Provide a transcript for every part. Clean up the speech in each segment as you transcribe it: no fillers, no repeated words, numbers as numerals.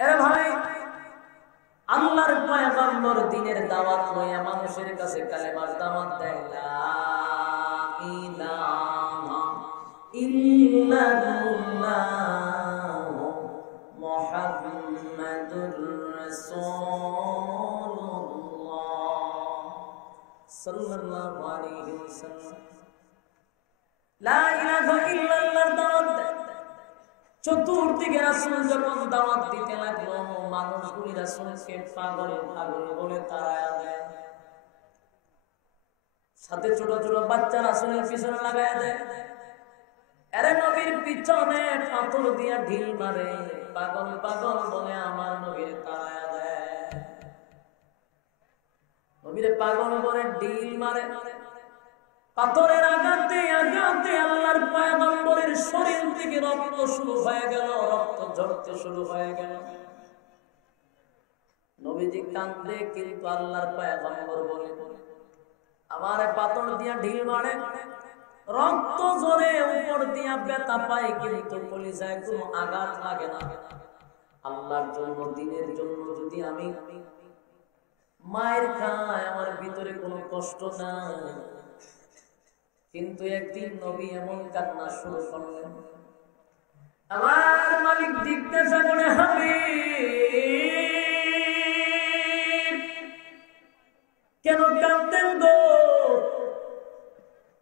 এরে ভাই, আল্লাহর পয়গম্বর দিনের দাওয়াত লইয়া মানুষের কাছে কালেমার দাওয়াত দেয়, লা ইলাহা ইল্লাল্লাহ মুহাম্মাদুর রাসূলুল্লাহ সাল্লাল্লাহু আলাইহি ওয়াসাল্লাম। লা ইলাহা ইল্লাল্লাহর দাওয়াত দেয়। চতুর্দিকে রাসূল যখন দাওয়াত দিতে লাগলো, মানুষগুলি রাসূলকে পাগল পাগল বলে তাড়ায়া দেয়। সাথে ছোট ছোট বাচ্চা রাসূলের পিছনে লাগায়া দেয়। আরে নবীর পিছনে পাথর দিয়া ঢিল মারে, পাগল পাগল বলে আমার নবীর তাড়ায়া দেয়। নবীর পাগল বলে ঢিল মারে, পাথরের আঘাতে আঘাতে আল্লাহর পয়গম্বরের শরীর থেকে রক্ত শুরু হয়ে গেল, রক্ত ঝরতে শুরু হয়ে গেল। নবীজি কান্দে, কিন্তু আল্লাহর পয়গম্বর বলে, আমার পাথর দিয়া ঢিল মারে, রক্ত ঝরে, উপর দিয়া ব্যথা পায়, কিন্তু কলিজায় কোনো আঘাত লাগে না। আল্লাহর জন্য, দিনের জন্য যদি আমি মায়ের খাই, আমার ভিতরে কোনো কষ্ট নাই। কিন্তু একদিন নবী এমন কান্না শুরু করলেন, আমার মালিক জিজ্ঞাসা করে, হাবিব কেন কাঁদতেন গো?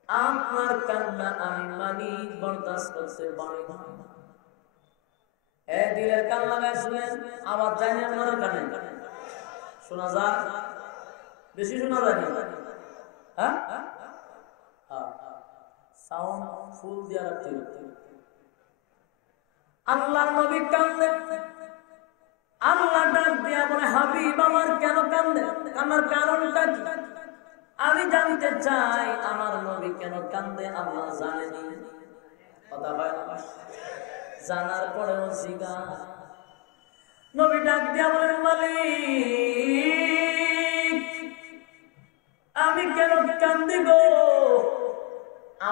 আপনার কান্না আমি মালিক বরদাস্ত করতে পারি না। দিলের কান লাগায় শুনেন, আবার জানি আপনারা কানে শোনা যায়, বেশি শোনা যায় না? হ্যাঁ, সাউন্ড ফুল দিয়া রাখতে হবে। আল্লাহর নবী কান্দে, আল্লাহ ডাক দিয়া বলে, হাবিব আমার কেন কান্দে? কান্নার কারণটা কি? আমি জানতে চাই আমার নবী কেন কান্দে। আল্লাহ জানেনি, কথা হয় না, জানার পরেও জিজ্ঞাসা। নবী ডাক দিয়া বলে, মালিক আমি কেন কান্দি গো?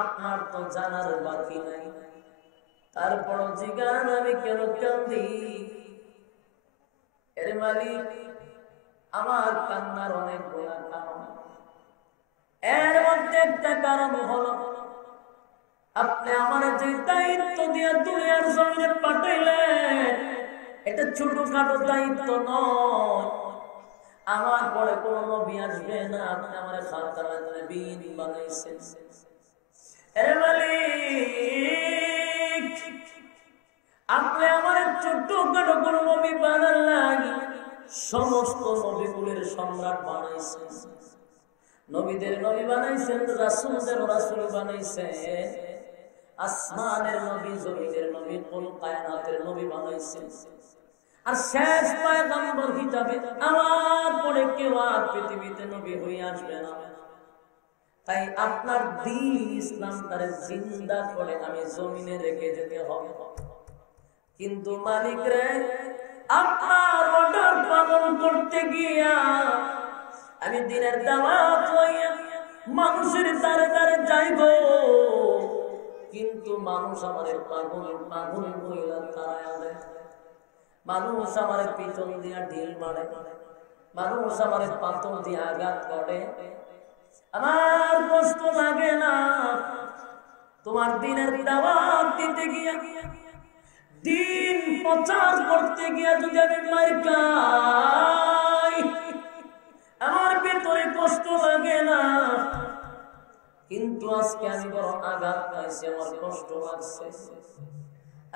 আপনার তো জানার বাকি নাই, তারপর জিজ্ঞাসা আমি কেন কান্দি? এর মালিক আমার কান্নার অনেক বড় কারণ। এর মধ্যে একটা কারণ হলো, আপনি আমার যে দায়িত্ব দিয়ে দুনিয়ার জমিনে পাঠাইলেন, এটা ছোটখাটো দায়িত্ব নয়। আমার পরে কোন নবী আসবে না, আপনি আমার খাতামে নবীন বানাইছেন। এর মালিক আপনি আমার ছোটখাটো কোন নবী বানান নাই, সমস্ত নবীগুলির সম্রাট বানাইছেন। নবীদের নবী বানাইছেন, রাসূলদের রাসূল বানাইছেন। আসমানের নবী, জমিনের নবী, কুল কায়নাতের নবী বানাইছেন। আর শেষ পয়গম্বর হিসাবে আমার পরে কেউ আর পৃথিবীতে নবী হয়ে আসবে না। তাই আপনার দ্বীন ইসলামটারে জিন্দা করে আমি জমিনে রেখে যেতে হবে। কিন্তু মালিক রে, আপনার অর্ডার পালন করতে গিয়া আমি দিনের দাওয়াত লইয়া মানুষের দ্বারে দ্বারে যাইব, কিন্তু মানুষ আমার পাগল পাগল বইলা তাড়ায়া দেয়। মানুষ আমার পিছন দিয়া ঢিল মারে, মানুষ আমার পাথর দিয়ে আঘাত করে। আমার কষ্ট লাগে না? তোমার দিনের দাওয়াত দিতে গিয়া, দিন প্রচার করতে গিয়া যদি আমি মার খাই, আমার ভিতরে কষ্ট লাগে না। কিন্তু আজকে আমি বড় আঘাত পাইছি, আমার কষ্ট লাগছে।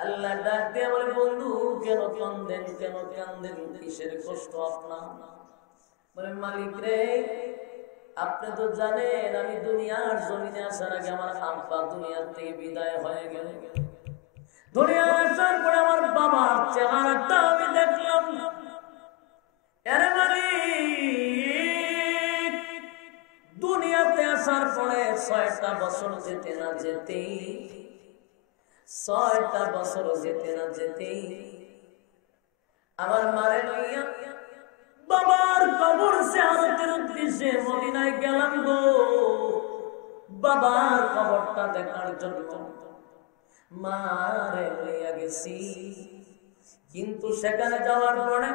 আল্লাহ ডাক দিয়ে বলে, বন্ধু কেন কান্দেন, কেন কান্দেন, কিসের কষ্ট আপনার? বলে, মালিক রে, আপনি তো জানেন আমি দুনিয়ার জমিনে আসার আগে আমার আব্বা দুনিয়ার থেকে বিদায় হয়ে গেল। দুনিয়া আসার পরে আমার বাবার চেহারাটা আমি দেখলাম। আরে মালিক, দুনিয়াতে আসার পরে 6টা বছর যেতে না যেতেই, 6টা বছর যেতে না যেতেই আমার মারে লইয়া বাবার কবর জিয়ারতের উদ্দেশ্যে মদিনায় গেলাম গো। বাবার কবরটা দেখার জন্য মারে লইয়া গেছি। কিন্তু সেখানে যাওয়ার পরে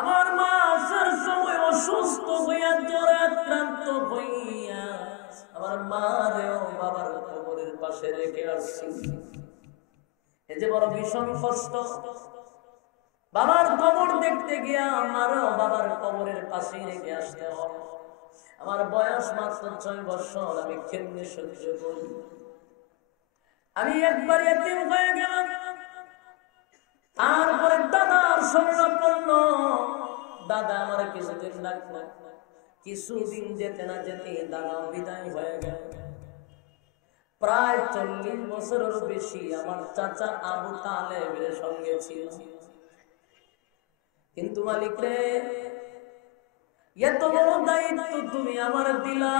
আমার মা আসার সময় অসুস্থ হইয়া জ্বরে আক্রান্ত হইয়া আমার মারেও বাবার কবরের পাশে রেখে আসছি। এই যে বড় ভীষণ কষ্ট, বাবার কবর দেখতে গিয়া আমারও বাবার কবরের পাশে রেখে আসতে হবে। আমার বয়স মাত্র 6 বছর, আমি কেমনে সহ্য করি? আমি একবার এতিম হয়ে গেলাম। তারপরে দাদার শরণাপন্ন, দাদা আমার কিছুদিন রাখলো, কিছুদিন যেতে না যেতে দাদা বিদায় হয়ে গেল। প্রায় 40 বছরের বেশি আমার চাচা আবু তালেবের সঙ্গে ছিল। কিন্তু মালিক রে, এত বড় দায়িত্ব তুমি আমার দিলা,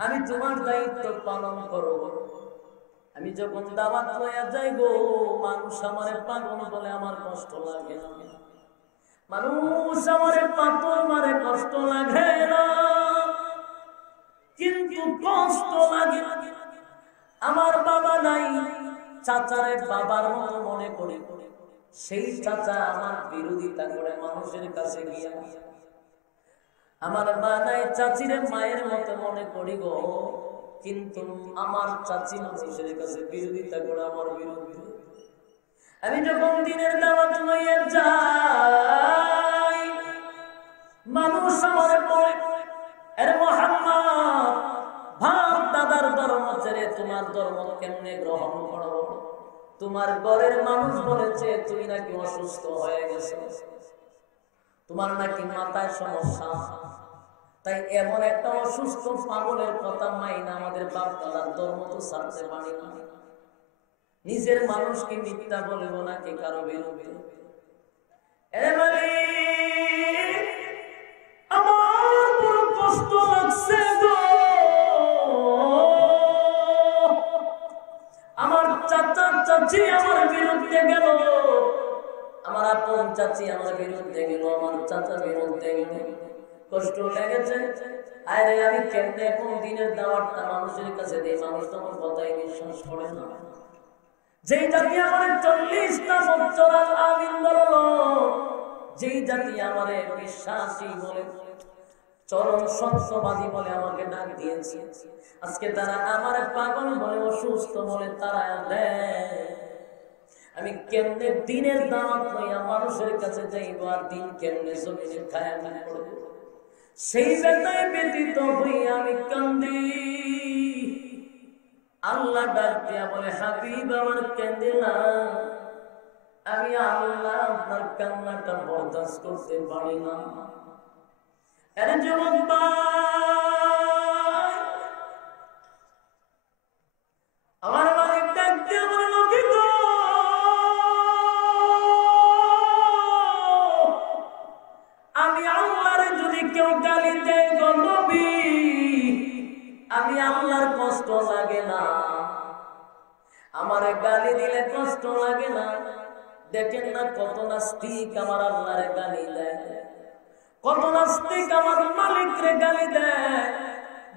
আমি তোমার দায়িত্ব পালন করব। আমি যখন দাওয়াত লইয়া যাই গো, মানুষ আমারে পাগল বলে আমার কষ্ট লাগে না, মানুষ আমারে পাগল মারে কষ্ট লাগে না, কিন্তু কষ্ট লাগে আমার বাবা নাই, চাচারে বাবার মতো মনে করি। সেই চাচা আমার বিরোধিতা করে মানুষের কাছে গিয়া, আমার মা নাই, চাচিরে মায়ের মতো মনে করি গো, কিন্তু আমার চাচি মানুষের কাছে বিরোধিতা করে আমার বিরুদ্ধে। আমি যখন দিনের দাওয়াত লইয়া যাই, মানুষ আমার পড়ে, এর মুহাম্মদ ভাব দাদার ধর্ম ছেড়ে তোমার ধর্ম কেমনে গ্রহণ করো? তোমার ঘরের মানুষ বলেছে তুমি নাকি অসুস্থ হয়ে গেছো, তোমার নাকি মাথায় সমস্যা, তাই এমন একটা অসুস্থ পাগলের কথা মাইনা আমাদের বাপ দাদার ধর্ম তো ছাড়তে পারি না। নিজের মানুষকে মিথ্যা বলবো নাকি কারো বিরুদ্ধে? আমার বড় কষ্ট লাগছে গো, আমার চাচা চাচি আমার বিরুদ্ধে গেল, আমার আপন চাচি আমার বিরুদ্ধে গেল, আমার চাচা বিরুদ্ধে গেল, কষ্ট লেগেছে। আরে আমি কেমনে এখন দিনের দাওয়াতটা মানুষের কাছে দিই, মানুষ তো আমার কথাই বিশ্বাস করে না। যেই জাতি আমার 40টা বছর আমিন বলল, যেই জাতি আমারে বিশ্বাসী বলে, চরম সত্যবাদী বলে আমাকে ডাক দিয়েছে, আজকে তারা আমার পাগল বলে, অসুস্থ বলে তারা দেয়। আমি কেমনে দিনের দাওয়াত লইয়া মানুষের কাছে যাইব, আর দিন কেমনে জমিনে খায়া না করবো? সেই বেতায় ব্যতীত হইয়া আমি কান্দি। আল্লাহ ডাক দিয়া বলে, হাবিব আমার কেঁদে না, আমি আল্লাহ আপনার কান্নাটা বরদাস্ত করতে পারি না। এর যুবক ভাই, আমার মালিক ডাক দিয়া বলে, নবী গো, আমি আল্লাহরে যদি কেউ গালি দেয় গো নবী, আমি আল্লাহর কষ্ট লাগে না, আমারে গালি দিলে কষ্ট লাগে না। দেখেন না কত নাস্তিক আমার আল্লাহরে গালি দেয়, কত নাস্তিক আমার মালিকরে গালি দেয়।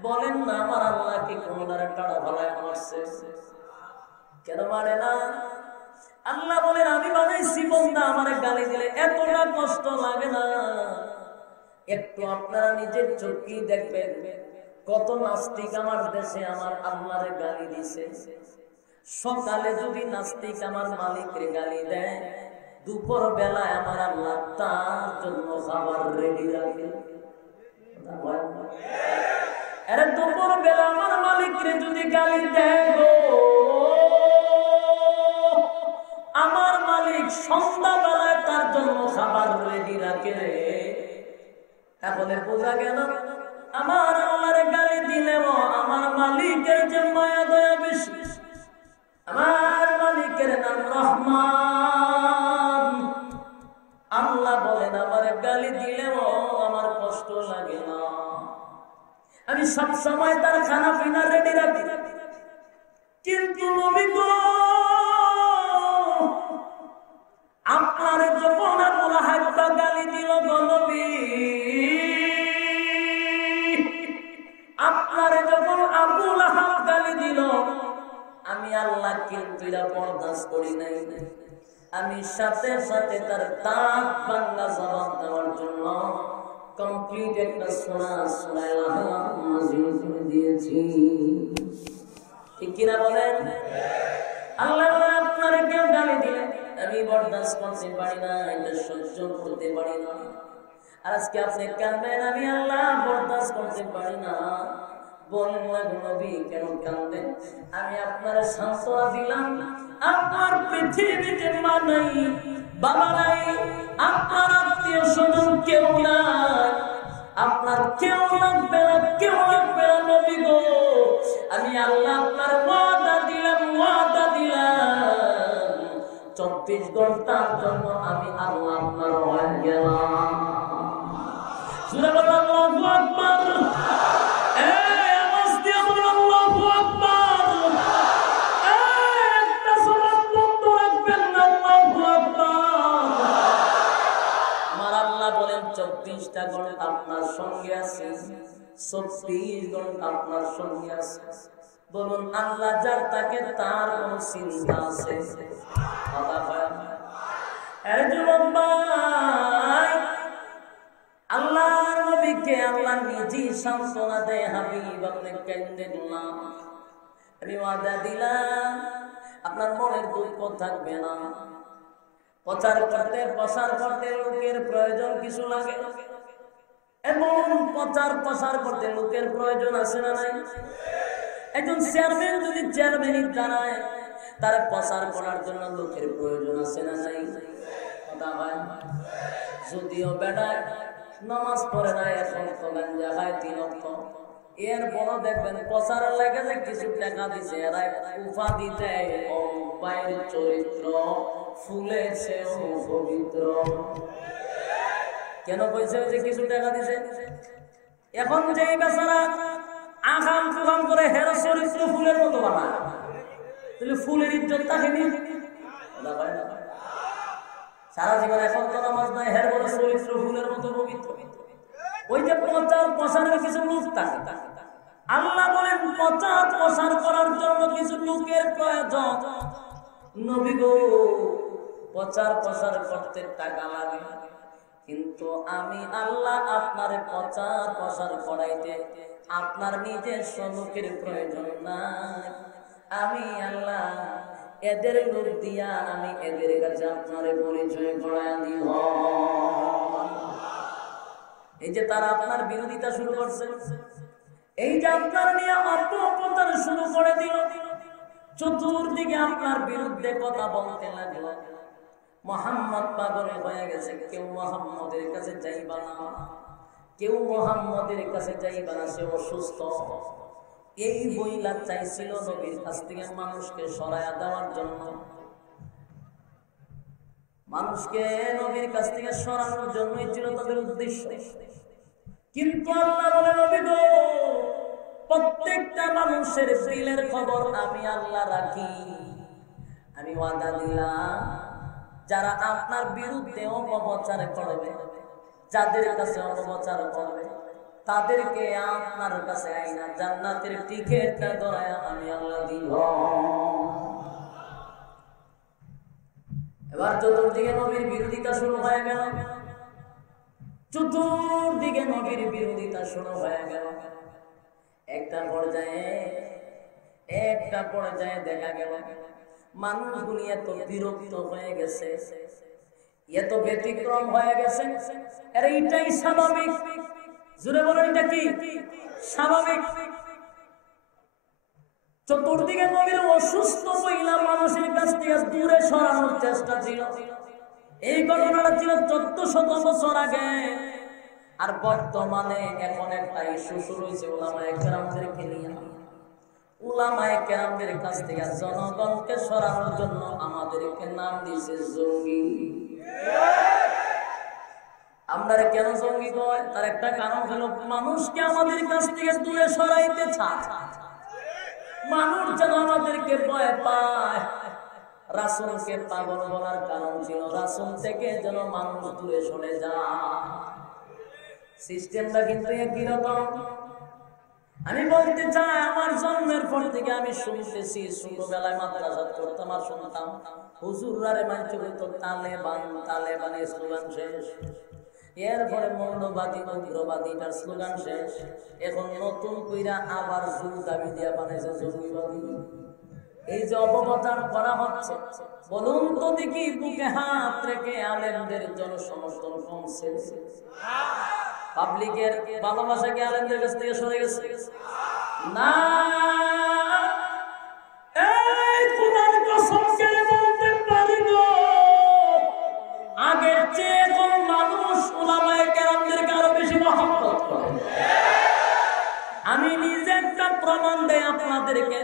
বলেন না আমার আল্লাহ কি কোনটারে টাড়া ভালায় মারছে? কেন মারে না? আল্লাহ বলেন, আমি বানাইছি বন্দা, আমারে গালি দিলে এতটা কষ্ট লাগে না। একটু আপনারা নিজের চোখেই দেখবেন, কত নাস্তিক আমার দেশে আমার আল্লাহরে গালি দিছে। সকালে যদি নাস্তিক আমার মালিকরে গালি দেয়, দুপুর বেলায় আমার আল্লাহ তার জন্য খাবার রেডি রাখে। আরে দুপুর বেলা আমার মালিকরে যদি গালি দেয় গো, আমার মালিক সন্ধ্যা বেলায় তার জন্য খাবার রেডি রাখে রে। তাহলে বোঝা গেল আমার আল্লাহরে গালি দিলেও আমার মালিকের যে মায়া দয়া বেশি। আমার মালিকের নাম রহমান। আল্লাহ বলেন, আমার গালি দিলেও আমার কষ্ট লাগে না, আমি সব সময় তার খানা পিনা রেডি রাখি। কিন্তু নবী গো, আপনার যখন আবু লাহাব গালি দিল গো নবী, আপনার যখন আবু লাহাব গালি দিল, আমি আল্লাহ কিন্তু বরদাস্ত করি নাই, আমি সাথে সাথে তার দাঁত ভাঙা জবাব দেওয়ার জন্য কমপ্লিট একটা সূরা নাযিল করে দিয়েছি। ঠিক কিনা বলেন? আল্লাহ আপনার কেউ গালি দিলে আমি বরদাস্ত করতে পারি না, এটা সহ্য করতে পারি না। আর আজকে আপনি কাঁদবেন, আমি আল্লাহ বরদাস্ত করতে পারি না। বলেন না নবী কেন কাঁদেন? আমি আপনার সান্ত্বনা দিলাম, আপনার পৃথিবীতে মা নাই, বাবা নাই, আপনার আত্মীয় স্বজন কেউ নাই, আপনার কেউ লাগবে না, কেউ লাগবে না নবী গো। আমি আল্লাহ আপনার ওয়াদা দিলাম 24 ঘন্টার জন্য আমি আল্লাহ আপনার হয়ে গেলাম। সূরা আল্লাহু আকবার, আওয়াজ দিয়ে বলুন আল্লাহু আকবার। একটা সালাত বন্ধ রাখবেন না, আল্লাহু আকবার। আমার আল্লাহ বলেন 24টা ঘন্টা আপনার সঙ্গে আছে, 24 ঘন্টা আপনার সঙ্গে আছে। বলুন আল্লাহ যার তাকে তার কোন চিন্তা আছে? আল্লাহর নবীকে আল্লাহ নিজেই সান্ত্বনা দেয়, হাবিব আপনি কেঁদেন না, আমি ওয়াদা দিলাম আপনার মনের দুঃখ থাকবে না। প্রচার করতে প্রসার করতে লোকের প্রয়োজন কিছু লাগে, এবং প্রচার করতে লোকের প্রয়োজন আছে না নাই? একজন চেয়ারম্যান যদি চেয়ারম্যানই দাঁড়ায়, তার প্রচার করার জন্য লোকের প্রয়োজন আছে না নাই? কথা হয়। যদিও বেড়ায় নামাজ পড়ে না, এখন তো গাঞ্জা খায় 3 ওয়াক্ত, এর বড় দেখবেন প্রচারের লাগে যে কিছু টাকা দিছে, এরা উপাধি দেয় বাইরের চরিত্র ফুলেছে পবিত্র। কেন কইছে যে কিছু টাকা দিছে? এখন যে বেচারা আগাম পুগাম করে হেরা চরিত্র ফুলের মতো বানায়, তাহলে ফুলের ইজ্জত থাকেনি? সারা জীবন এখন তো নামাজ নাই, হের বলে চরিত্র ফুলের মতো পবিত্র। ওই যে প্রচারের কিছু লোক থাকে, আল্লাহ বলেন প্রচার করার জন্য কিছু লোকের প্রয়োজন। নবী গো, প্রচার করতে টাকা লাগে, কিন্তু আমি আল্লাহ আপনার প্রচার করাইতে আপনার নিজের লোকের প্রয়োজন নাই। আমি আল্লাহ এদের লোক দিয়া আমি এদের কাছে আপনার পরিচয় করায় দিব। এই যে তারা আপনার বিরোধিতা শুরু করছে, এই যে আপনার নিয়ে অপপ্রচার শুরু করে দিল, চতুর্দিকে আপনার বিরুদ্ধে কথা বলতে লাগলো, মুহাম্মদ পাগল হয়ে গেছে, কেউ মুহাম্মদের কাছে যাইবা না, কেউ মুহাম্মদের কাছে যাইবা না, সে অসুস্থ। এই বইলা চাইছিল নবীর কাছ থেকে মানুষকে সরায়া দেওয়ার জন্য, মানুষকে নবীর কাছ থেকে সরানোর জন্যই ছিল তাদের উদ্দেশ্য। কিন্তু আল্লাহ বলে, নবী গো, প্রত্যেকটা মানুষের দিলের খবর আমি আল্লাহ রাখি। আমি ওয়াদা দিলাম যারা আপনার বিরুদ্ধে অপপ্রচার করবে, যাদের কাছে অপপ্রচার করবে, তাদেরকে আপনার কাছে আইনা জান্নাতের টিকেটটা ধরায় আমি আল্লাহ দিব। এবার চতুর্দিকে নবীর বিরোধিতা শুরু হয়ে গেল, চতুর্দিকে নবীর বিরোধিতা শুরু হয়ে গেল। একটা পর্যায়ে দেখা গেল মানুষগুলি এত বিরক্ত হয়ে গেছে, এত ব্যতিক্রম হয়ে গেছে, আর এইটাই স্বাভাবিক। জুড়ে বলেন এটা কি স্বাভাবিক? চতুর্দিকে নবীর অসুস্থ মহিলা মানুষের কাছ থেকে দূরে সরানোর চেষ্টা ছিল। এই ঘটনাটা ছিল 1400 বছর আগে, আর বর্তমানে এখন একটা ইস্যু শুরু হয়েছে উলামায়ে কেরামদেরকে নিয়ে। উলামায়ে কেরামদের কাছ থেকে জনগণকে সরানোর জন্য আমাদেরকে নাম দিয়েছে জঙ্গি। আমরা কেন জঙ্গি কয়? তার একটা কারণ হলো মানুষকে আমাদের কাছ থেকে দূরে সরাইতে চায়, মানুষ যেন আমাদেরকে ভয় পায়। রাসূলকে পাগল বলার কারণ ছিল রাসূল থেকে যেন মানুষ দূরে সরে যায়। সিস্টেমটা কিন্তু একই রকম। আমি বলতে চাই, আমার জন্মের পর থেকে আমি শুনতেছি, ছোটবেলায় মাদ্রাসা করতাম আর শুনতাম হুজুররারে মানতে হইতো তালেবান, তালেবান স্লোগান শেষ। এরপরে মৌলবাদী, উগ্রবাদীটার স্লোগান শেষ। এখন নতুন কইরা আবার জোর দাবি দিয়া বানাইছে জঙ্গিবাদী। এই যে অপপ্রচার করা হচ্ছে, বলুন তো দেখি বুকে হাত রেখে আলেমদের জনসমর্থন কমছে? পাবলিকের ভালোবাসা কি আলেমদের কাছ থেকে সরে গেছে? না। এই খোদার কসম করে বলতে পারি গো, আগের চেয়ে এখন মানুষ উলামায়ে কেরামদেরকে আরো বেশি মহব্বত করে। আমি নিজে একটা প্রমাণ দেই আপনাদেরকে।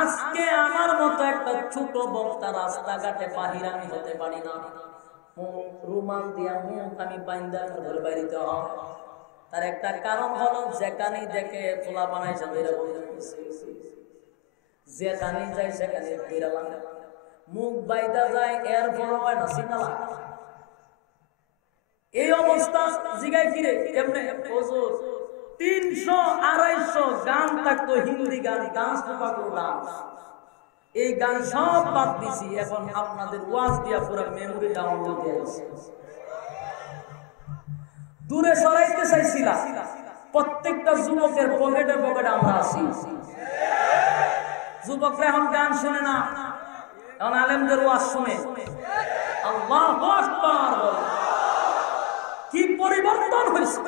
আজকে আমার মতো একটা ছোট বক্তা রাস্তাঘাটে বাহির আমি হতে পারি না, রুমাল দিয়া মুখ আমি বাইন্দা ঘরে বাইরিতে হয়। তার একটা কারণ হলো যেখানে দেখে পোলা বানাইছে যেখানে যায় সেখানে বিড়ালাম মুখ বাইদা যায়, এর বড় হয় না সিনালা। এই অবস্থা জিগায় ফিরে এমনি 300-250 গান থাকতো, হিন্দি গান, ডান্স পাগল ডান্স। এই গান সব বাদ দিছি, এখন আপনাদের ওয়াজ দিয়া পুরো মেমোরি ডাউনলোড দিয়েছে। দূরে সরাইতে চাইছিলাম, প্রত্যেকটা যুবকের পকেটে পকেটে আমরা আছি। যুবকরা এখন গান শুনে না, এখন আলেমদের ওয়াজ শুনে। আল্লাহু আকবার। কি পরিবর্তন হয়েছে!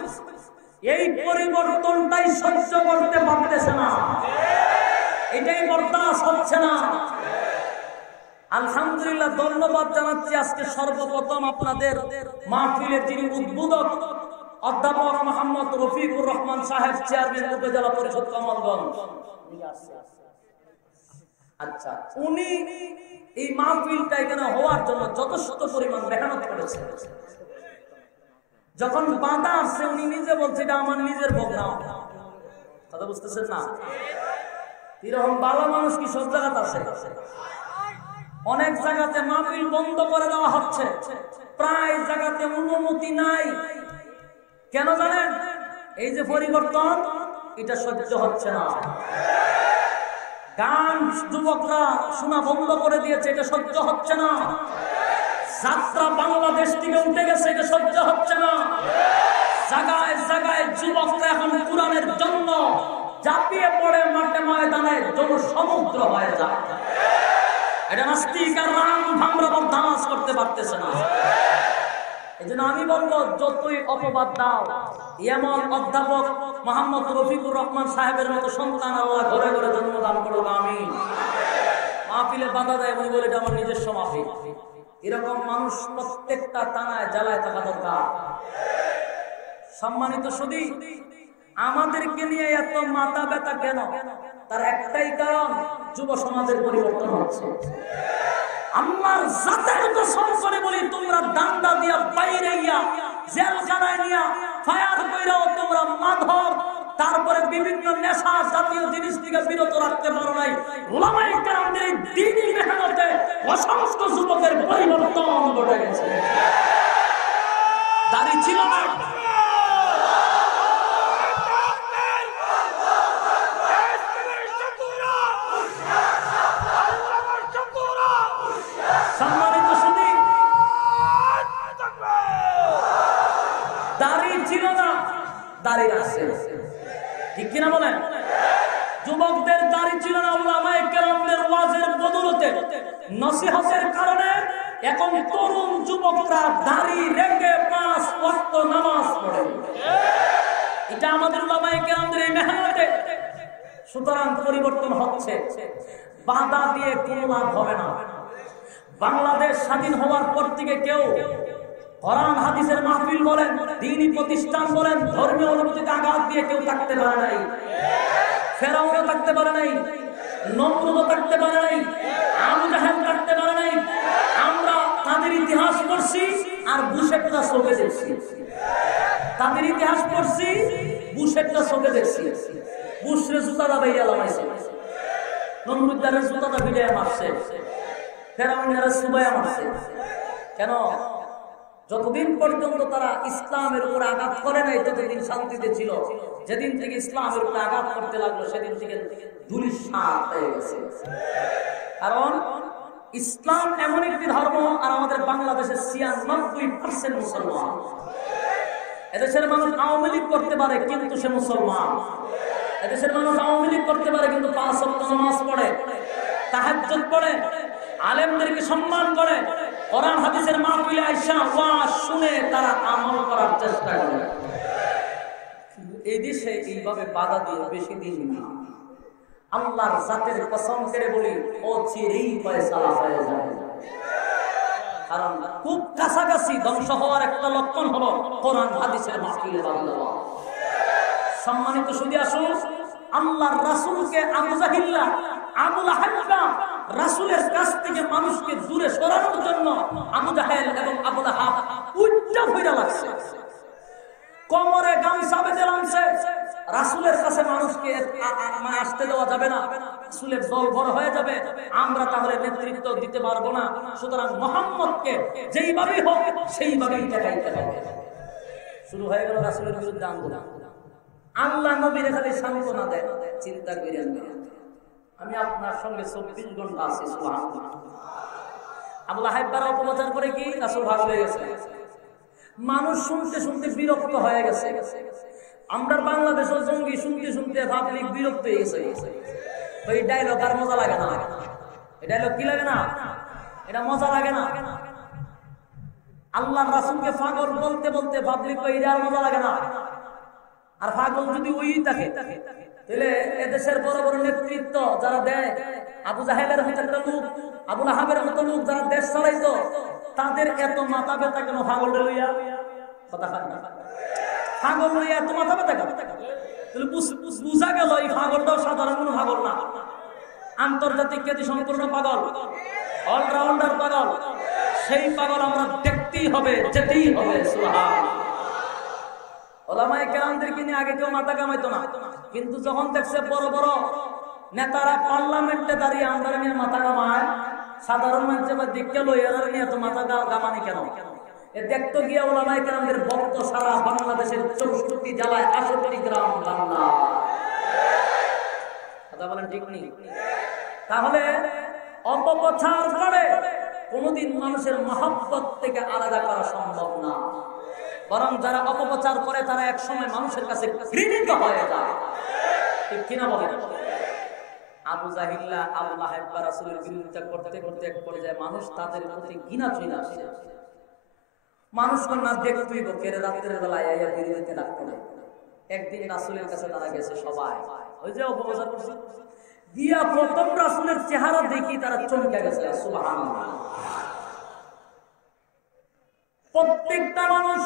এই পরিবর্তনটাই সহ্য করতে পারতেছে না, এটাই বরদাস্ত হচ্ছে না। আলহামদুলিল্লাহ, ধন্যবাদ জানাচ্ছি আজকে সর্বপ্রথম আপনাদের মাহফিলের যিনি উদ্বোধক অধ্যাপক মোহাম্মদ রফিকুর রহমান সাহেব, চেয়ারম্যান উপজেলা পরিষদ কমলগঞ্জ। আচ্ছা, উনি এই মাহফিলটা এখানে হওয়ার জন্য যথেষ্ট পরিমাণ মেহনত করেছেন। যখন বাধা আসছে উনি নিজে বলছে এটা আমার নিজের ভোগ না। কথা বুঝতেছেন না? এরকম ভালো মানুষ কি সব জায়গাতে আছে? অনেক জায়গাতে মাহফিল বন্ধ করে দেওয়া হচ্ছে, প্রায় জায়গাতে অনুমতি নাই। কেন জানেন? এই যে পরিবর্তন, এটা সহ্য হচ্ছে না। গান যুবকরা শোনা বন্ধ করে দিয়েছে, এটা সহ্য হচ্ছে না। যাত্রা বাংলাদেশ থেকে উঠে গেছে, এটা সহ্য হচ্ছে না। জায়গায় জায়গায় যুবকরা এখন কোরআনের জন্য ঝাঁপিয়ে পড়ে মাঠে ময়দানে জনসমুদ্র হয়ে যায়। এটা নাস্তিক আর রাম ভামরা বরদাস্ত করতে পারতেছে না। এই জন্য আমি বলবো, যতই অপবাদ দাও, এমন অধ্যাপক মোহাম্মদ রফিকুর রহমান সাহেবের মতো সন্তান আল্লাহ ঘরে ঘরে জন্মদান করুক, আমিন। মাহফিলে বাধা দেয় উনি বলে এটা আমার নিজস্ব মাহফিল। এরকম মানুষ প্রত্যেকটা থানায় জ্বালায় থাকা দরকার। সম্মানিত সুধী, আমাদেরকে নিয়ে এত মাথা ব্যথা কেন? তার একটাই কারণ, যুব সমাজের পরিবর্তন হচ্ছে। আমার জাতের কসম করে বলি, তোমরা দান্দা দিয়া বাইরে গিয়া জেলখানায় নিয়া ফায়ার কইরাও তোমরা মাধব, তারপরে বিভিন্ন নেশা জাতীয় জিনিস থেকে বিরত রাখতে পারো নাই। উলামায়ে কেরামদের এই দ্বীনি মেহনতে অসংখ্য যুবকের পরিবর্তন ঘটে গেছে। দাড়ি ছিল না, সম্মানিত সুধী, দাড়ি ছিল না, দাড়ি আছে, ঠিক কিনা বলেন? যুবকদের দাড়ি ছিল না, উলামায়ে কেরামদের ওয়াজের বদৌলতে, নসিহতের কারণে এখন তরুণ যুবকরা দাড়ি রেখে 5 ওয়াক্ত নামাজ পড়ে। এটা আমাদের উলামায়ে কেরামদের এই মেহনতে। সুতরাং পরিবর্তন হচ্ছে, বাধা দিয়ে কোনো লাভ হবে না। বাংলাদেশ স্বাধীন হওয়ার পর থেকে কেউ কোরআন হাদিসের মাহফিল বলেন, দ্বীনি প্রতিষ্ঠান বলেন, ধর্মীয় অনুভূতিতে আঘাত দিয়ে কেউ থাকতে পারে নাই। ফেরাউনও থাকতে পারে নাই, নমরুদও থাকতে পারে নাই, আবু জাহেল থাকতে পারে নাই। আমরা তাদের ইতিহাস পড়ছি আর বুশেরটা চোখে দেখছি। তাদের ইতিহাস পড়ছি, বুশেরটা চোখে দেখছি। বুশরে জুতাটা বাইরে লামাইছে, নমরুদারের জুতাটা ভিড়ে মারছে, ফেরাউনের সুবাইয়া মারছে। কেন? যতদিন পর্যন্ত তারা ইসলামের উপর আঘাত করে নাই ততদিন শান্তিতে ছিল। যেদিন থেকে ইসলামের উপর আঘাত করতে লাগলো সেদিন থেকে ধূলিসাৎ হয়ে গেছে। কারণ ইসলাম এমন একটি ধর্ম, আর আমাদের বাংলাদেশের 96% মুসলমান। এদেশের মানুষ আওয়ামী লীগ করতে পারে কিন্তু সে মুসলমান। এদেশের মানুষ আওয়ামী লীগ করতে পারে কিন্তু 5 ওয়াক্ত নামাজ পড়ে, তাহাজ্জুদ পড়ে, আলেমদেরকে সম্মান করে, কোরআন হাদিসের মাহফিলে আইসা ওয়াজ শুনে তারা আমল করার চেষ্টা করে। এই দেশে এইভাবে বাধা দিয়ে বেশি দিন না। আল্লাহর জাতের কসম করে বলি, ও চিরেই ফয়সালা হয়ে যাবে। কারণ খুব কাছাকাছি ধ্বংস হওয়ার একটা লক্ষণ হলো কোরআন হাদিসের মাহফিলে বাধা। সম্মানিত সুধী আসুন, আল্লাহর রাসূলকে আবু জাহিল্লা, আবু লাহাবরা রাসূলের কাছ থেকে মানুষকে দূরে সরানোর জন্য আবু জাহেল এবং আবু লাহাব উচ্চা হইরা লাগছে, কোমরে গামছা বেঁধে লাগছে। রাসূলের কাছে মানুষকে আসতে দেওয়া যাবে না, রাসূলের দল বড় হয়ে যাবে, আমরা তাহলে নেতৃত্ব দিতে পারবো না। সুতরাং মুহাম্মদকে যেইভাবেই হোক সেইভাবেই দেখাইতে হবে। শুরু হয়ে গেল রাসূলের বিরুদ্ধে আন্দোলন। আল্লাহ নবীর খালি সান্ত্বনা দেয়, চিন্তা করেন না, আমি আপনার সঙ্গে 24 ঘন্টা আছি। সুবহানাল্লাহ। আবু লাহাব দ্বারা অপপ্রচার করে কি রাসূল ভাগ হয়ে গেছে। মানুষ শুনতে শুনতে বিরক্ত হয়ে গেছে। আমরা বাংলাদেশের জঙ্গি শুনতে শুনতে পাবলিক বিরক্ত হয়ে গেছে। ওই ডায়লগ আর মজা লাগে না। এই ডায়লগ কি লাগে না? এটা মজা লাগে না। আল্লাহর রাসূলকে পাগল বলতে বলতে পাবলিক কই এটা আর মজা লাগে না। আর পাগল যদি ওই থাকে তাহলে এদেশের বড় বড় নেতৃত্ব যারা দেয়, আবু জাহেলের মতো একটা লোক, আবু লাহাবের মতো লোক যারা দেশ চালাইতো, তাদের এত মাথা ব্যথা কেন? পাগল লইয়া কথা খান না, পাগল লইয়া এত মাথা ব্যথা কেন? তাহলে বুঝা গেল এই পাগলটাও সাধারণ কোনো পাগল না, আন্তর্জাতিক খ্যাতি সম্পূর্ণ পাগল, অলরাউন্ডার পাগল। সেই পাগল আমরা দেখতেই হবে, যেতেই হবে। সুবহানাল্লাহ। ওলামায়ে কেরামদেরকে নিয়ে আগে কেউ মাথা কামাইতো না, কিন্তু যখন দেখছে বড় বড় নেতারা পার্লামেন্টে দাঁড়িয়ে আমরা নিয়ে মাথা কামায়, সাধারণ মানুষের দিককে লইয়ারা নিয়ে এত মাথা কামানি কেন? এ দেখতে গিয়ে ওলামায়ে কেরামদের ভক্ত সারা বাংলাদেশের 64 জেলায় 68 গ্রাম বাংলা। কথা বলেন ঠিক নেই? তাহলে অপপ্রচার করে কোনদিন মানুষের মহব্বত থেকে আলাদা করা সম্ভব না, বরং যারা অপপ্রচার করে তারা এক সময় মানুষের কাছে ঘৃণিত হয়ে যায়। ঠিক কিনা বলেন? আবু জাহিল্লা, আবু লাহাব রাসূলের বিরোধিতা করতে করতে এক পর্যায়ে মানুষ তাদের প্রতি ঘৃণা চলে আসে। মানুষ না দেখতেই বকের রাতের বেলায় আইয়া বিরোধিতা রাখতে না। একদিন রাসূলের কাছে তারা গেছে সবাই, ওই যে অপপ্রচার করছে, গিয়া প্রথম রাসূলের চেহারা দেখি তারা চমকে গেছে। সুবহানাল্লাহ। প্রত্যেকটা মানুষ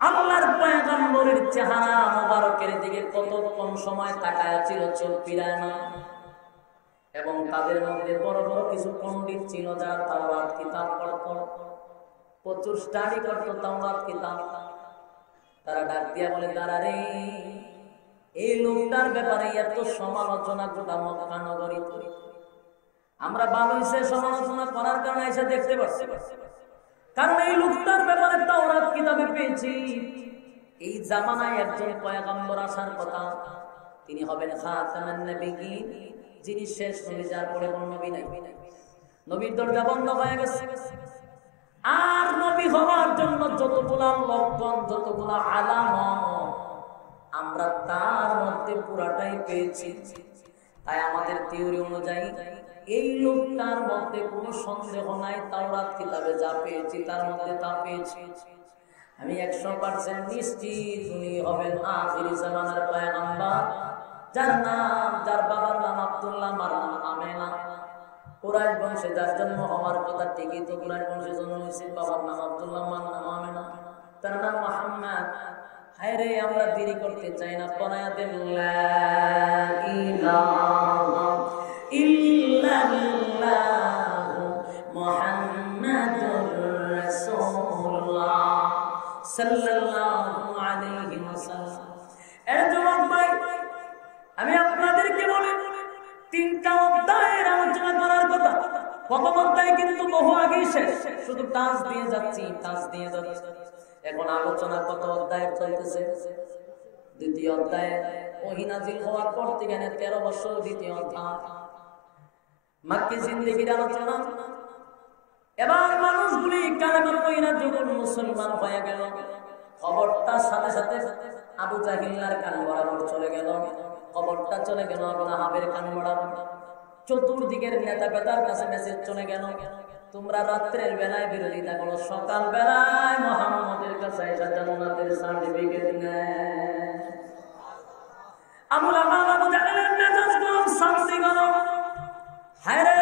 আল্লাহর পয়গম্বরের চেহারা মোবারকের দিকে কতক্ষণ সময় তাকায় ছিল, চোখ ফিরায় না। এবং তাদের মধ্যে বড় বড় কিছু পণ্ডিত ছিল যারা তাওরাত কিতাব পড়ত, প্রচুর স্টাডি করত তাওরাত কিতাব। তারা ডাক দিয়া বলে, দাঁড়া রে, এই লোকটার ব্যাপারে এত সমালোচনা গোটা মক্কা নগরী, আমরা ভালো হইছে সমালোচনা করার কারণে এসে দেখতে পাচ্ছি, কারণ এই লোকটার ব্যাপারে তাওরাত কিতাবে পেয়েছি এই জামানায় একজন পয়গম্বর আসার কথা, তিনি হবেন খাতামুন নবিয়্যিন, যিনি শেষ নবী, যার পরে কোন নবী নাই। নবীর দরজা বন্ধ হয়ে গেছে। আর নবী হওয়ার জন্য যতগুলা লক্ষণ, যতগুলা আলামত, আমরা তার মধ্যে পুরাটাই পেয়েছি। তাই আমাদের থিওরি অনুযায়ী এই লোকটার মধ্যে কোনো সন্দেহ নাই, তাওরাত কিতাবে যা পেয়েছি তার মধ্যে তা পেয়েছি। আমি 100% নিশ্চিত উনি হবেন আখিরি জামানার পয়গম্বর, যার নাম, যার বাবার নাম আব্দুল্লাহ, মার নাম আমেনা। কুরাইশ বংশে যার জন্ম হওয়ার কথা, ঠিকই তো কুরাইশ বংশে জন্ম হয়েছে, বাবার নাম আব্দুল্লাহ, মার নাম আমেনা, তার নাম মুহাম্মদ। হায় রে, আমরা দেরি করতে চাই না, পড়ায়া দেন লা ইলাহা ইল্লাল্লাহু মুহাম্মাদুর রাসূলুল্লাহ সাল্লাল্লাহু আলাইহি ওয়াসাল্লাম। এর জবাব ভাই, আমি আপনাদেরকে বলি, 3টা অধ্যায়ের আলোচনা করার কথা। প্রথম অধ্যায় কিন্তু বহু আগেই শেষ, শুধু টাচ দিয়ে যাচ্ছি, টাচ দিয়ে যাচ্ছি। এখন আলোচনা কত অধ্যায় চলতেছে? 2য় অধ্যায়। ওহী নাযিল হওয়ার পর থেকে 13 বছর 2য় অধ্যায়। মাক্কি জিন্দেগির আলোচনা। এবার মানুষগুলি কালেমা পড়া যখন মুসলমান হয়ে গেল, খবরটার সাথে সাথে আবু জাহিল্লার কান বরাবর চলে গেল, খবরটা চলে গেল আবু লাহাবের কান বরাবর। চতুর্দিকের নেতা পেতার কাছে মেসেজ চলে গেল, তোমরা রাত্রের বেলায় বিরোধিতা করো, সকাল বেলায় মুহাম্মদের কাছে এসে জান্নাতের সার্টিফিকেট নেয়। আবু লাহাব আবু জাহিলের মেজাজ গরম, শান্তি গরম। হায় রে,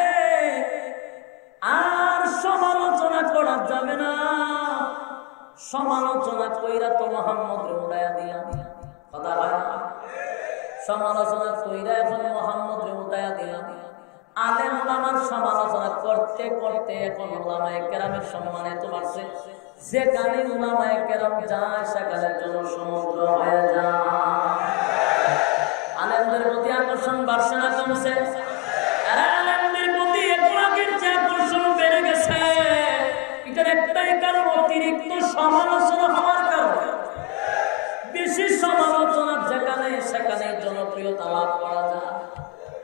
আর সমালোচনা করা যাবে না। সমালোচনা কইরা তো মুহাম্মদরে উড়াইয়া দিলাম, কথা হয় না? সমালোচনা কইরা এখন মুহাম্মদরে উড়াইয়া দিলাম। আলেম ওলামার সমালোচনা করতে করতে এখন উলামায়ে কেরামের সম্মান এত বাড়ছে, যেখানে উলামায়ে কেরাম যায় সেখানে জনসমুদ্র হয়ে যায়। আলেমদের প্রতি আকর্ষণ বাড়ছে না কমছে? আলেমদের প্রতি একলাকের যে আকর্ষণ বেড়ে গেছে, এটার একটাই কারণ অতিরিক্ত সমালোচনা হওয়ার কারণে। বেশি সমালোচনা যেখানে সেখানে জনপ্রিয়তা লাভ করা যায়,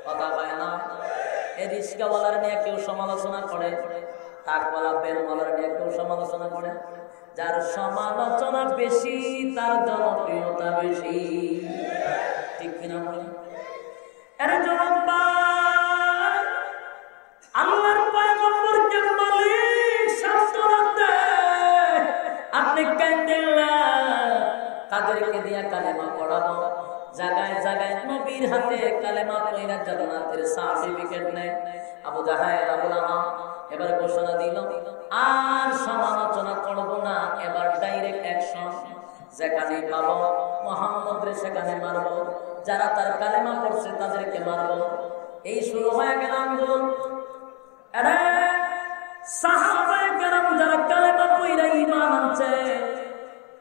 কথা পায় না? এই রিস্কাওয়ালার নিয়ে কেউ সমালোচনা করে, ট্রাকওয়ালা বেনওয়ালার নিয়ে কেউ সমালোচনা করে। যার সমালোচনা বেশি তার জনপ্রিয়তা বেশি, ঠিক কিনা বলে? এর জন্য আল্লাহর পয়গম্বরকে মালিক সান্তনা দেয়, আপনি কাঁদেন না, তাদেরকে দিয়া কালেমা পড়াবো। জায়গায় জায়গায় নবীর হাতে কালেমা পয়রা জান্নাতের সার্টিফিকেট নেয়। আবু জাহেল আবু লাহাব এবার ঘোষণা দিল, আর সমালোচনা করব না, এবার ডাইরেক্ট অ্যাকশন। যেখানে পাবো মুহাম্মদরে সেখানে মারব, যারা তার কালেমা পড়ছে তাদেরকে মারব। এই শুরু হয়ে গেল আন্দোলন। আরে সাহাবায়ে কেরাম যারা কালেমা পড়া ঈমান আনছে,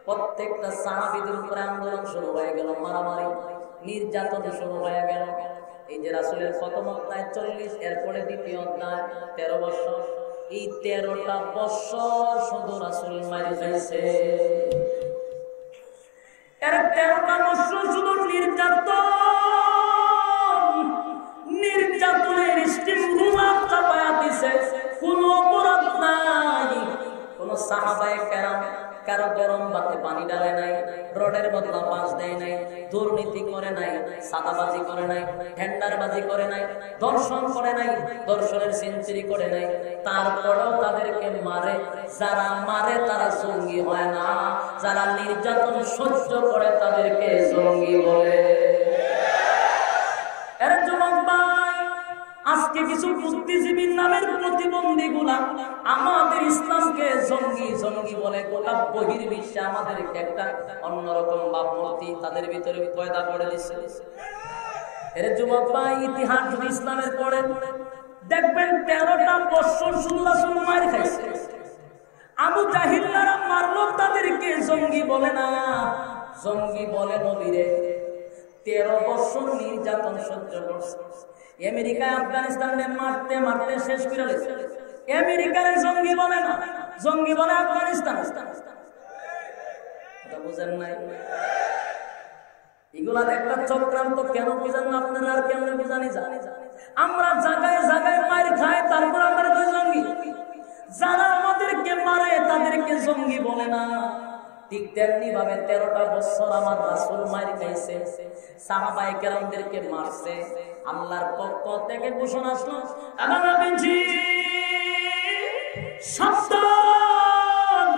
প্রত্যেকটা সাহাবীদের উপরে আন্দোলন শুরু হয়ে গেল, মারামারি নির্যাতন শুরু হয়ে গেল। এই যে রাসূলের প্রথম অধ্যায় 40, এরপরে দ্বিতীয় অধ্যায় 13 বছর, এই 13টা বছর শুধু রাসূল মারি খাইছে। এর 13টা বছর শুধু নির্যাতনের স্টিম রুমাল চাপায়া দিছে, কোনো অপরাধ নাই। কোন সাহাবায়ে কেরাম কারো গরম ভাতে পানি ডালে নাই, রডের বদলা পাঁচ দেয় নাই, দুর্নীতি করে নাই, সাদাবাজি করে নাই, টেন্ডারবাজি করে নাই, দর্শন করে নাই, দর্শনের সেঞ্চুরি করে নাই। তারপরেও তাদেরকে মারে। যারা মারে তারা জঙ্গি হয় না, যারা নির্যাতন সহ্য করে তাদেরকে জঙ্গি বলে। এর যুবক ভাই, আজকে কিছু বুদ্ধিজীবীর নামের প্রতিবন্ধীগুলা আমাদের ইসলামকে জঙ্গি জঙ্গি বলে, গোটা বহির্বিশ্বে আমাদেরকে একটা অন্যরকম ভাবমূর্তি তাদের ভিতরে পয়দা করে দিচ্ছে। এর যুবক ভাই, ইতিহাস যদি ইসলামের পড়ে দেখবেন 13টা বছর রাসূল মার খাইছে। আবু জাহিল্লারা মারলো, তাদেরকে জঙ্গি বলে না, জঙ্গি বলে নবীরে। 13 বছর নির্যাতন সহ্য করছে। আমেরিকা আফগানিস্তানে মারতে মারতে শেষ করে দিয়েছে। আমেরিকার জঙ্গি বলে না, জঙ্গি বলে আফগানিস্তান। বুঝেন নাই? এগুলা একটা চক্রান্ত। কেন বুঝেন না আপনারা, আর কেমন বুঝানি যায়? আমরা জায়গায় জায়গায় মার খাই, তারপর আমরা তো জঙ্গি। যারা আমাদেরকে মারে তাদেরকে জঙ্গি বলে না। ঠিক তেমনি ভাবে 13টা বছর আমার রাসূল মার খাইছে, সাহাবায়ে কেরামদেরকে মারছে। আল্লাহর পক্ষ থেকে ঘোষণা আসলো, আমার নবীজি সাবধান,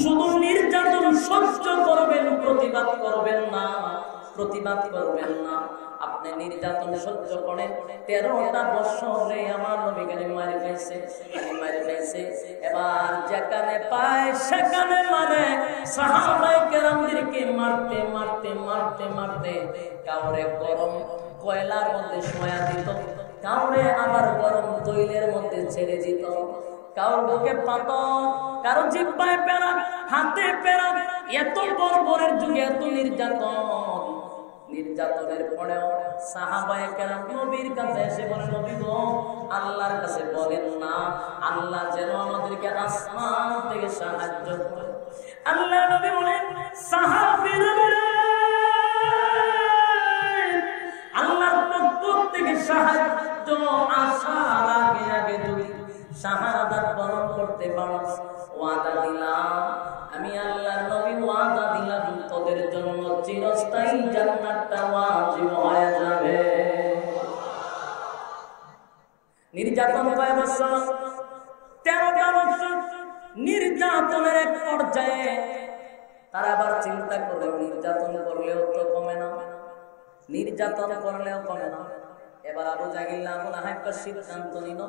শুধু নির্যাতন সহ্য করবেন, প্রতিবাদ করবেন না, প্রতিবাদ করবেন না। আপনি নির্যাতন সহ্য করেন। 13টা বছরে আমার নবী কেন মারি খাইছে, মারি খাইছে। এবার যেখানে পায় সেখানে মারে। সাহাবায়ে কেরামদেরকে মারতে মারতে মারতে মারতে কাউরে গরম কয়লার মধ্যে শোয়া দিত, কাউরে আবার গরম তৈলের মধ্যে ছেড়ে দিত, কারোর বুকে পাথর, কারো জিহ্বায় পেরা, হাতে পেরা। এত বর্বরের যুগে এত নির্যাতন, নির্যাতনের পরেও সাহাবায়ে কেরাম নবীর কাছে এসে বলে, নবী গো, আল্লাহর কাছে বলেন না, আল্লাহ যেন আমাদেরকে আসমান থেকে সাহায্য করে। আল্লাহ নবী বলেন, সাহাবীরা আল্লাহর পক্ষ থেকে সাহায্য আশা শাহাদাত বরণ করতে পারস, ওয়াদা দিলাম আমি আল্লাহর নবী, ওয়াদা দিলাম তোদের জন্য চিরস্থায়ী জান্নাতটা ওয়াজিব হয়ে যাবে। নির্যাতন কয় বছর? 13টা বছর নির্যাতনের এক পর্যায়ে তারা আবার চিন্তা করলো নির্যাতন করলেও তো কমে না, নির্যাতন করলেও কমে না। এবার আবু জাহিল আবু লাহাব সিদ্ধান্ত নিল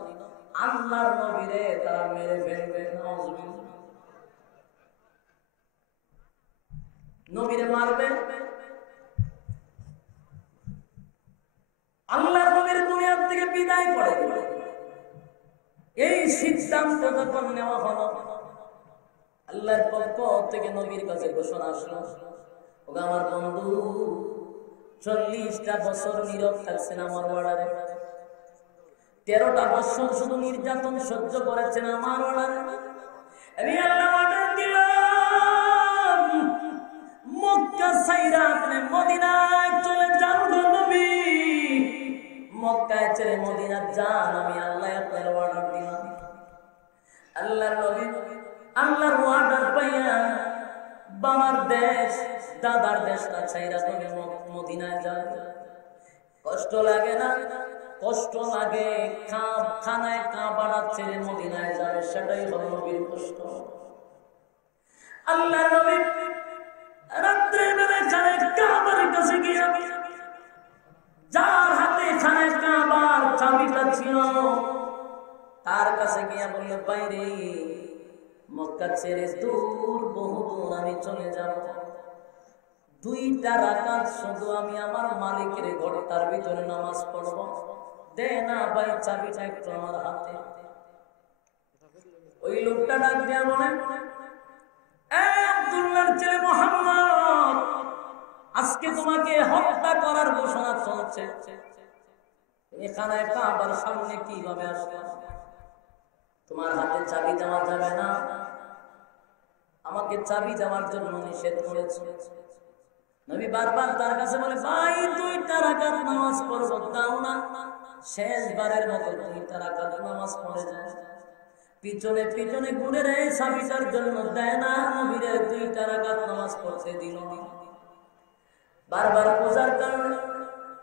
আল্লাহর নবীরে তারা মেরে ফেলবে। নবীরে মারবে, আল্লাহর নবীর দুনিয়ার থেকে বিদায় করে দিল। এই সিদ্ধান্ত যখন নেওয়া হলো, আল্লাহর পক্ষ থেকে নবীর কাছে ঘোষণা আসলো, ওগো আমার বন্ধু 40টা বছর নীরব থাকছেন আমার অর্ডারে, 13টা বছর শুধু নির্যাতন সহ্য করেছেন আমার অর্ডারে। আমি আল্লাহ অর্ডার দিলাম মক্কা ছাইরা আপনি মদিনায় চলে যান গো নবী, মক্কায় ছেড়ে মদিনা যান, আমি আল্লাহ আপনার অর্ডার দিলাম। আল্লাহর নবী আল্লাহর অর্ডার পাইয়া বাবার দেশ দাদার দেশটা ছাইরা তুমি মদিনায় যায়। কষ্ট লাগে না? কষ্ট লাগে। খানায় কাবাড়া ছেড়ে মদিনায় যাবে, সেটাই হলো নবীর কষ্ট। আল্লাহর নবী রাত্রে বেলা খানায় কাবার কাছে গিয়ে যার হাতে খানায় কাবার চাবিটা ছিল তার কাছে গিয়া বলল, বাইরে মক্কা ছেড়ে দূর বহু দূর আমি চলে যাব, 2টা রাকাত শুধু আমি আমার মালিকের ঘর তার ভিতরে নামাজ পড়ব, দে না ভাই চাবিটা একটু আমার হাতে। ওই লোকটা ডাক দিয়া বলে, আব্দুল্লাহর ছেলে মুহাম্মদ, আজকে তোমাকে হত্যা করার ঘোষণা চলছে, এখানে কাবার সামনে কিভাবে আসবে? তোমার হাতে চাবি দেওয়া যাবে না, আমাকে চাবি দেওয়ার জন্য নিষেধ করেছে। নবী বারবার তার কাছে বলে, ভাই 2টা রাকাত নামাজ পড়ব, দাও না। শেষবারের মতো 2টা রাকাত নামাজ পড়ে যায়, পিছনে পিছনে ঘুরে রে চাবিটার জন্য দেয় না, নবীরে 2টা রাকাত নামাজ পড়তে দিল না। বারবার বোঝার কারণে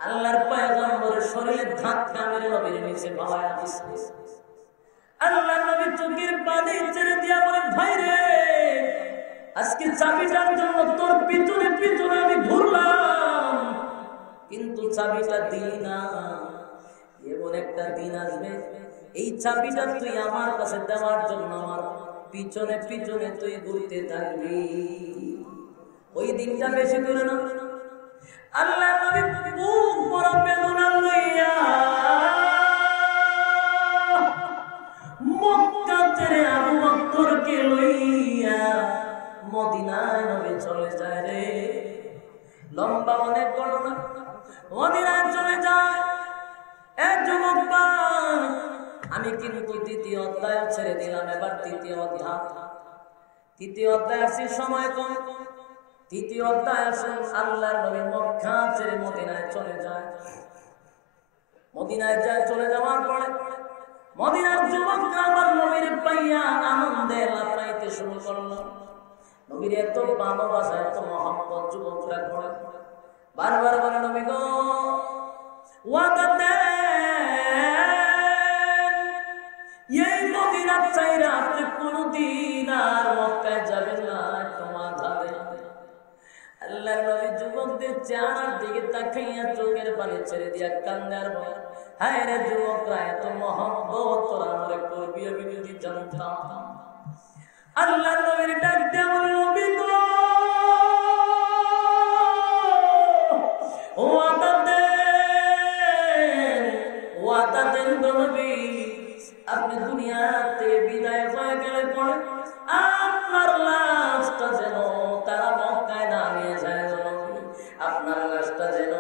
আল্লাহর পয়গম্বরের শরীরে ধাক্কা মেরে নবীর নিচে বাবায়া দিছে। আল্লাহর নবী চোখের পানি ছেড়ে দিয়া বলে, ভাই রে আজকে চাবিটার জন্য তোর পিছনে পিছনে আমি ঘুরলাম, কিন্তু চাবিটা দিই না। এমন একটা দিন আসবে এই চাবিটা তুই আমার কাছে দেওয়ার জন্য আমার পিছনে পিছনে তুই ঘুরতে থাকবি, ওই দিনটা বেশি দূরে না। আল্লাহ নবী বুক বড় বেদনা লইয়া মক্কা ছেড়ে আবু বকরকে লইয়া মদিনায় নবী চলে যায় রে। লম্বা অনেক ঘটনা, মদিনায় চলে যায়। এক যুবক ভাই, আমি কিন্তু 2য় অধ্যায় ছেড়ে দিলাম, এবার 3য় অধ্যায়। 3য় অধ্যায় আসি, সময় কম। 3য় অধ্যায় আসেন, আল্লাহর নবী মক্কা ছেড়ে মদিনায় চলে যায়। মদিনায় যায়, চলে যাওয়ার পরে মদিনার যুবকরা আমার নবীর পাইয়া আনন্দে লাফাইতে শুরু করলো। নবীর এত ভালোবাসা, এত মহব্বত যুবকরা করে। বারবার বলে, নবী গো ওয়াদা দেন এই মদিনার চাইরা আপনি কোনদিন আর মক্কায় যাবেন না, তোমার ধারে। আল্লাহর নবী যুবকদের চেহারার দিকে তাকাইয়া চোখের পানি ছেড়ে দিয়া কান্দার বলে, হায় রে যুবকরা, এত মহব্বত তোরা আমারে করবি আমি যদি জানতাম। আল্লাহর নবীর ডাক দিয়া বলে, নবী গো ওয়াদা দেন, ওয়াদা দেন গো নবী, আপনি দুনিয়া থেকে বিদায় হয়ে গেলে পরে আপনার লাশটা যেন তারা মক্কায় না নিয়ে যায়, আপনার লাশটা যেন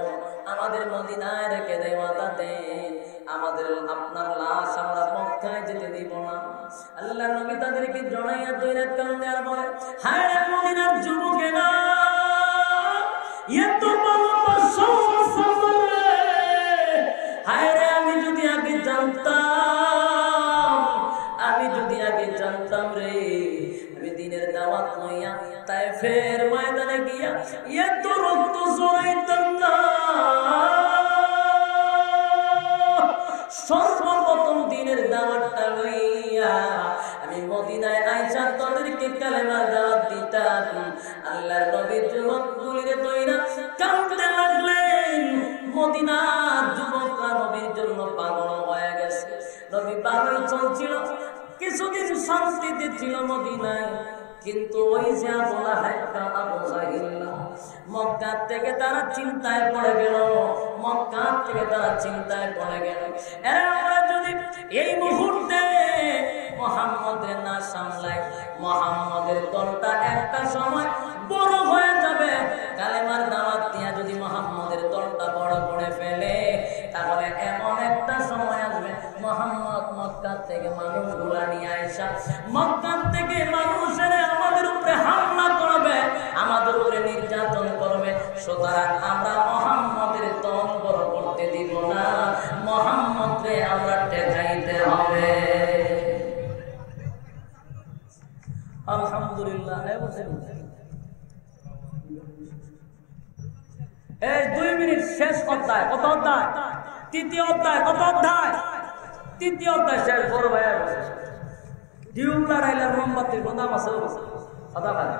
আমাদের মদিনায় রেখে দেয়। ওয়াদা দেন আপনার লাশ আমরা মক্কায় যেতে দিব না। আল্লাহ নবী তাদেরকে জড়াইয়া দইরা কান্দে আর বলে, হায় রে মদিনার যুবকেরা, এত ভালোবাসা হায় রে, আমি যদি আগে জানতাম দাওয়াত লইয়া তায়েফের ময়দানে গিয়া এত রক্ত ঝরাইতেন না। সর্বপ্রথম দিনের দাওয়াতটা লইয়া আমি মদিনায় আইসা তাদেরকে কালেমার দাওয়াত দিতাম। আল্লাহর নবীর যুবকগুলিরে তৈরা কাঁদতে লাগলেন। মদিনার যুবকরা নবীর জন্য পাগল হয়ে গেছে। নবী পাগল চলছিল, কিছুদিন শান্তিতে ছিল মদিনায়, কিন্তু ওই যে বলা হয় আবু জাহিল মক্কা থেকে তারা চিন্তায় পড়ে গেল। মক্কা থেকে তারা চিন্তায় পড়ে গেল, এরা আমরা যদি এই মুহূর্তে মুহাম্মদের না সামলাই, মুহাম্মদের দলটা একটা সময় বড় হয়ে যাবে। কালেমার দাওয়াত দিয়া যদি মুহাম্মদের দলটা বড় করে ফেলে, তাহলে এমন একটা সময় আসবে মুহাম্মদ মক্কা থেকে মানুষগুলা নিয়ে আইসা মক্কা থেকে মানুষের আমাদের উপরে হামলা করবে, আমাদের উপরে নির্যাতন করবে। সুতরাং আমরা মুহাম্মদের দল বড় করতে দিব না, মুহাম্মদকে আমরা ঠেকাইতে হবে। আলহামদুলিল্লাহ। এই 2 মিনিট শেষ অধ্যায়। কত অধ্যায়? তৃতীয় অধ্যায়। কত অধ্যায়? তৃতীয় অধ্যায় শেষ। বড় ভাইয়া টিউবলার আইলার মোমবাতির কোনো দাম আছে? কথা বলে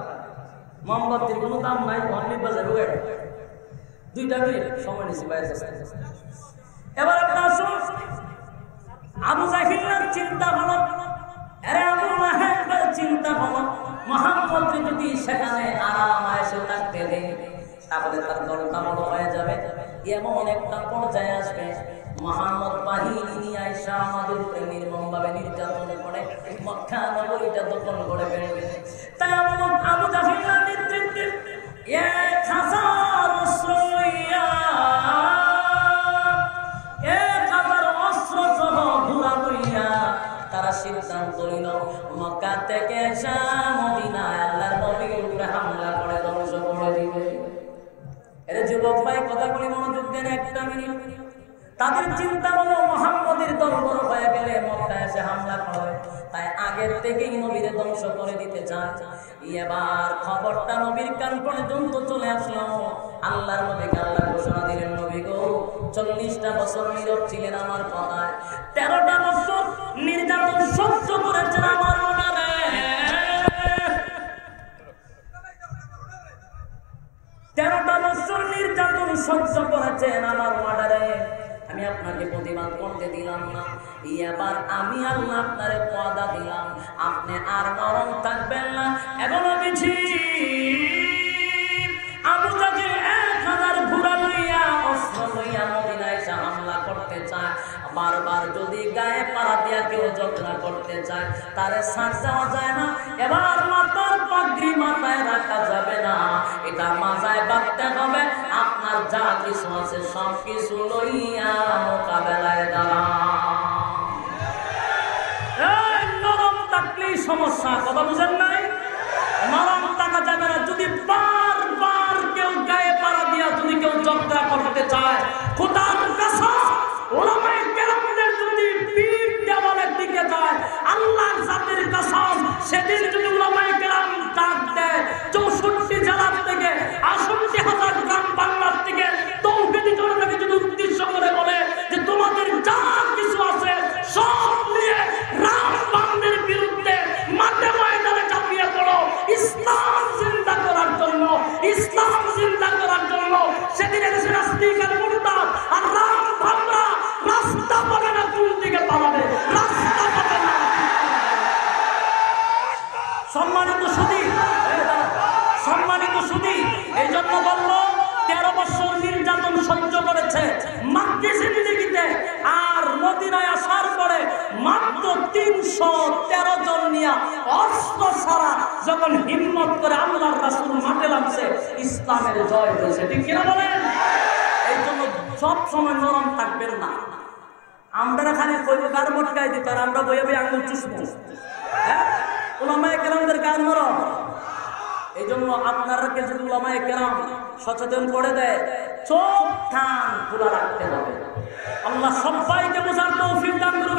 মোমবাতির কোনো দাম নাই। অনলি বাজার 2টা মিনিট সময় নিছি ভাই। এবার আপনার আসুন, আবু জাহিলের চিন্তা হলো, আরে আবু লাহাবের চিন্তা হলো মুহাম্মদ যদি সেখানে আরাম আয়েশে থাকতে দেয় তাহলে তার দলটা বড় হয়ে যাবে। এমন একটা পর্যায়ে আসবে মুহাম্মদ বাহিনী নিয়ে আইসা আমাদের উপরে নির্মমভাবে নির্যাতন করে মক্কা নগরীটা দখল করে ফেলবে। তাই আবু জাহিলের নেতৃত্বে 1000 অস্ত্র লইয়া 1000 অস্ত্র সহ ঘোড়া লইয়া তারা সিদ্ধান্ত নিল মক্কা থেকে আইসা মদিনায় আল্লাহর নবীর উপরে হামলা করে ধ্বংস করে দিবে। এর যুবক ভাই কথাগুলি মনোযোগ দেন, একটা মিনিট। তাদের চিন্তা হলো মুহাম্মদের দল বড় হয়ে গেলে মক্কায় এসে হামলা করে, তাই আগের থেকেই নবীরে ধ্বংস করে দিতে চায়। এবার খবরটা নবীর কান পর্যন্ত চলে আসলো। আল্লাহর নবীকে আল্লাহ ঘোষণা দিলেন, নবী গো 40টা বছর নীরব ছিলেন আমার কথায়, 13টা বছর নির্যাতন সহ্য করেছেন আমার অর্ডারে। 13টা বছর নির্যাতন সহ্য করেছেন আমার অর্ডারে। আমি আপনাকে প্রতিবাদ করতে দিলাম না, এবার আমি আল্লাহ আপনারে ওয়াদা দিলাম, আপনি আর নরম থাকবেন না। এখন বেশি আবু জাহিল 1000 ঘোড়া লইয়া অস্ত্র লইয়া মদিনায় এসে হামলা করতে চায়। বারবার যদি গায়ে পাড়া দিয়া কেউ ঝগড়া করতে চায় তারে ছাড় দেওয়া যায় না। এবার মাথার পাগড়ি মাথায় রাখা যাবে না, এটা মাথায় বাঁধতে হবে। আপনার যা কিছু আছে সব কিছু লইয়া মোকাবেলায় দাঁড়ান। নরম থাকলেই সমস্যা, কথা বুঝেন নাই? নরম থাকা যাবে না। যদি বারবার কেউ গায়ে পাড়া দিয়া যদি কেউ ঝগড়া করতে চায়, খোদার কসম ওলামায়ে কেরামদের যদি পিঠ দেওয়ালের দিকে যায়, আল্লাহর জাতের কসম সেদিন যদি ওলামায়ে কেরাম ডাক দেয় 64 জেলার থেকে 68,000 গ্রাম বাংলার থেকে তৌহিদি জনতাকে যদি উদ্দেশ্য করে বলে যে তোমাদের যা কিছু আছে সব নিয়ে রাম বান্দের বিরুদ্ধে মাঠে ময়দানে চাপিয়ে পড়ো, ইসলাম জিন্দা করার জন্য, ইসলাম জিন্দা করার জন্য। সেদিন এদেশে রাস্তিকার মুরতাদ আর রাম ভাবরা রাস্তা পাবে না, কোন দিকে পালাবে? রাস্তা পাবে না। সম্মানিত সুধী, সম্মানিত সুধী, এই জন্য বলল 13 বছর নির্যাতন সহ্য করেছে মাক্কি জিন্দেগিতে। আর মদিনায় আসার পরে মাত্র 313 জন নিয়ে অস্ত্র ছাড়া যখন হিম্মত করে আল্লাহর রাসূল মাঠে নামছে, ইসলামের জয় হয়েছে। ঠিক কিনা বলেন? এই জন্য সব সময় নরম থাকবেন না। আমরা খালি কইব গার মটকাই দিত আর আমরা বইয়ে বই আঙুল চুষবো। হ্যাঁ, উলামায়ে কেরামদের গার নরম। এই জন্য আপনারা কিছু উলামায়ে কেরাম সচেতন করে দেয়, চোখ কান খোলা রাখতে হবে। আল্লাহ সবাইকে বোঝার তৌফিক দান করুন।